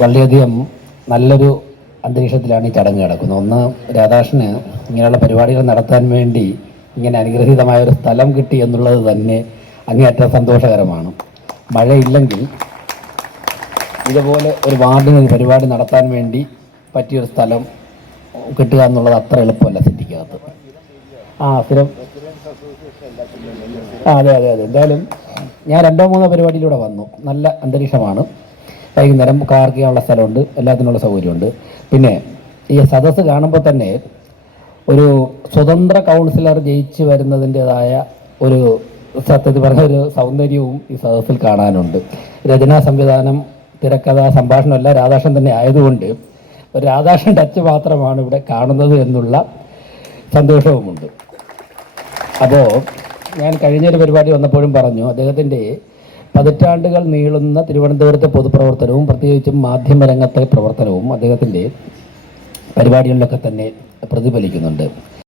വളരെയധികം നല്ലൊരു അന്തരീക്ഷത്തിലാണ് ഈ ചടങ്ങ് നടക്കുന്നത്. ഒന്ന്, രാധാകൃഷ്ണന് ഇങ്ങനെയുള്ള പരിപാടികൾ നടത്താൻ വേണ്ടി ഇങ്ങനെ അനുഗ്രഹീതമായ ഒരു സ്ഥലം കിട്ടി എന്നുള്ളത് തന്നെ അങ്ങേയറ്റം സന്തോഷകരമാണ്. മഴയില്ലെങ്കിൽ ഇതുപോലെ ഒരു വാർഡിന് ഒരു പരിപാടി നടത്താൻ വേണ്ടി പറ്റിയൊരു സ്ഥലം കിട്ടുക എന്നുള്ളത് അത്ര എളുപ്പമല്ല സിറ്റിക്കകത്ത്. സ്ഥിരം അതെ അതെ അതെ. എന്തായാലും ഞാൻ 2-3 പരിപാടിയിലൂടെ വന്നു. നല്ല അന്തരീക്ഷമാണ്. വൈകുന്നേരം കാർക്കിയാനുള്ള സ്ഥലമുണ്ട്, എല്ലാത്തിനുള്ള സൗകര്യമുണ്ട്. പിന്നെ ഈ സദസ്സ് കാണുമ്പോൾ തന്നെ ഒരു സ്വതന്ത്ര കൗൺസിലർ ജയിച്ചു വരുന്നതിൻ്റെതായ ഒരു, സത്യത്തിൽ പറഞ്ഞ ഒരു സൗന്ദര്യവും ഈ സദസ്സിൽ കാണാനുണ്ട്. രചനാ സംവിധാനം, തിരക്കഥ, സംഭാഷണമെല്ലാം രാധാകൃഷ്ണൻ തന്നെ ആയതുകൊണ്ട് ഒരു രാധാകൃഷ്ണൻ ടച്ച് മാത്രമാണ് ഇവിടെ കാണുന്നത് എന്നുള്ള സന്തോഷവുമുണ്ട്. അപ്പോൾ ഞാൻ കഴിഞ്ഞൊരു പരിപാടി വന്നപ്പോഴും പറഞ്ഞു, അദ്ദേഹത്തിൻ്റെ പതിറ്റാണ്ടുകൾ നീളുന്ന തിരുവനന്തപുരത്തെ പൊതുപ്രവർത്തനവും പ്രത്യേകിച്ചും മാധ്യമരംഗത്തെ പ്രവർത്തനവും അദ്ദേഹത്തിൻ്റെ പരിപാടികളിലൊക്കെ തന്നെ പ്രതിഫലിക്കുന്നുണ്ട്.